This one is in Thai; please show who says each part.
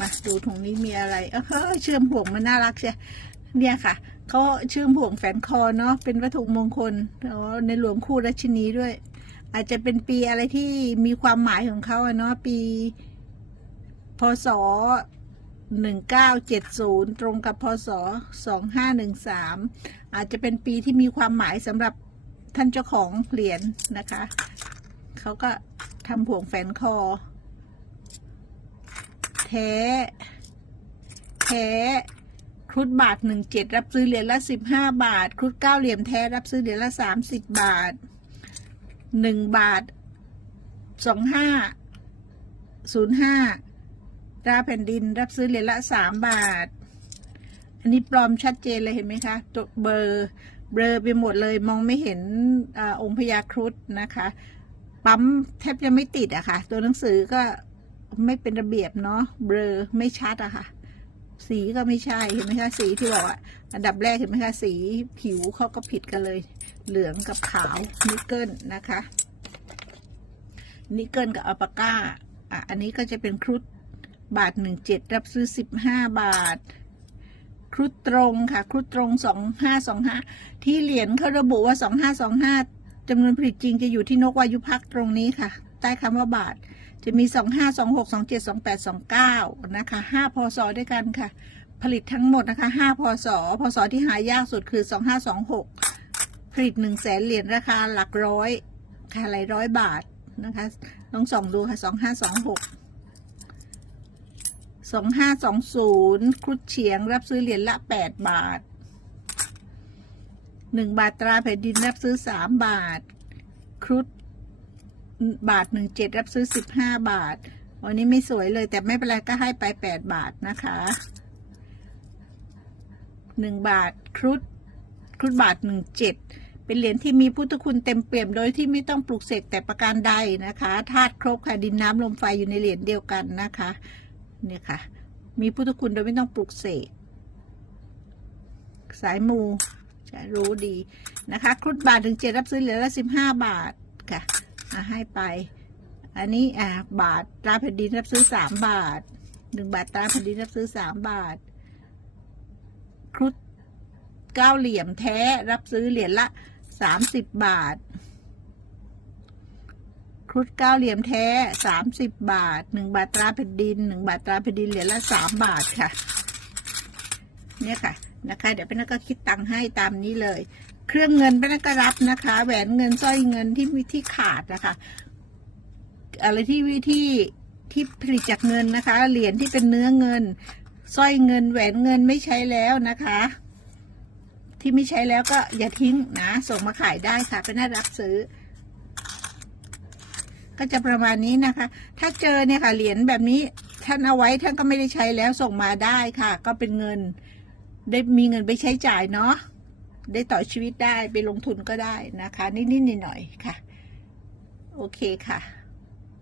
Speaker 1: มาดูถุงนี้มีอะไรเออเชื่อมห่วงมันน่ารักใช่เนี่ยค่ะเขาเชื่อมห่วงแฝนคอเนาะเป็นวัตถุมงคลอ๋อในหลวงคู่รัชนีด้วย อาจจะเป็นปีอะไรที่มีความหมายของเขาเนาะปี พศ1970ตรงกับพศ2513อาจจะเป็นปีที่มีความหมายสำหรับท่านเจ้าของเหรียญนะคะ เขาก็ทำห่วงแฝนคอ แท้แท้ครุฑบาทหนึ่งเจ็ดรับซื้อเหรียญละสิบห้าบาท ครุฑเก้าเหลี่ยมแท้รับซื้อเหรียญละสามสิบบาทหนึ่งบาทสองห้าศูนย์ห้าตราแผ่นดินรับซื้อเหรียญละสามบาท อันนี้ปลอมชัดเจนเลยเห็นไหมคะตัวเบอร์เบลอไปหมดเลยมองไม่เห็นอองค์พญาครุฑนะคะ ปั๊มแทบจะไม่ติดอะค่ะ ตัวหนังสือก็ ไม่เป็นระเบียบเนาะเบลอไม่ชัดอะค่ะ สีก็ไม่ใช่เห็นไหมคะสีที่บอกว่าอันดับแรกเห็นไหมคะสีผิวเขาก็ผิดกันเลย เหลืองกับขาวนิกเกิลนะคะนิกเกิลกับอัลปาก้าอะอันนี้ก็จะเป็นครุฑบาทหนึ่งเจ็ดรับซื้อสิบห้าบาท ครุฑตรงค่ะ ครุฑตรงสองห้าสองห้าที่เหรียญเขาระบุว่าสองห้าสองห้าจำนวนผลิตจริงจะอยู่ที่นกวายุพักตรงนี้ค่ะ ใต้คำว่าบาท จะมีสองห้าสองหกสองเจ็ดสองแปดสองเก้านะคะห้าพศด้วยกันค่ะ ผลิตทั้งหมดนะคะห้าพศ พศที่หายากสุดคือสองห้าสองหกผลิตหนึ่งแสนเหรียญราคาหลักร้อยค่ะหลายร้อยบาทนะคะ ลองส่องดูค่ะสองห้าสองหกสองห้าสองศูนย์ครุฑเฉียง รับซื้อเหรียญละแปดบาทหนึ่งบาทตราแผ่นดินรับซื้อสามบาท ครุฑ บาทหนึ่งเจ็ดรับซื้อสิบห้าบาท วันนี้ไม่สวยเลย แต่ไม่เป็นไรก็ให้ไปแปดบาทนะคะหนึ่งบาทครุฑครุฑบาทหนึ่งเจ็ดเป็นเหรียญที่มีพุทธคุณเต็มเปี่ยมโดยที่ไม่ต้องปลูกเสกแต่ประการใดนะคะธาตุครบค่ะดินน้ำลมไฟอยู่ในเหรียญเดียวกันนะคะเนี่ยค่ะ มีพุทธคุณโดยไม่ต้องปลูกเสกสายมูจะรู้ดีนะคะครุฑบาทถึงเจ็ดรับซื้อเหรียญละสิบห้าบาทค่ะอะ ให้ไป อันนี้อ่าบาทตราแผ่นดินรับซื้อสามบาทหนึ่งบาทตราแผ่นดินรับซื้อสามบาท ครุฑเก้าเหลี่ยมแท้รับซื้อเหรียญละสามสิบบาท ครุฑเก้าเหลี่ยมแท้สามสิบบาทหนึ่งบาทตราแผ่นดินหนึ่งบาทตราแผ่นดินเหรียญละสามบาทค่ะ เนี่ยค่ะนะคะ เดี๋ยวเป็นนักก็คิดตังค์ให้ตามนี้เลย เครื่องเงินเป็นนักก็รับนะคะ แหวนเงินสร้อยเงินที่ที่ขาดนะคะ อะไรที่วิธีที่ผลิตจากเงินนะคะ เหรียญที่เป็นเนื้อเงินสร้อยเงินแหวนเงินไม่ใช้แล้วนะคะ ที่ไม่ใช้แล้วก็อย่าทิ้งนะ ส่งมาขายได้ค่ะเป็นน่ารับซื้อ ก็จะประมาณนี้นะคะ ถ้าเจอเนี่ยค่ะเหรียญแบบนี้ท่านเอาไว้ท่านก็ไม่ได้ใช้แล้วส่งมาได้ค่ะ ก็เป็นเงิน ได้มีเงินไปใช้จ่ายเนาะ ได้ต่อชีวิตได้ไปลงทุนก็ได้นะคะ นิดๆหน่อยๆค่ะ โอเคค่ะ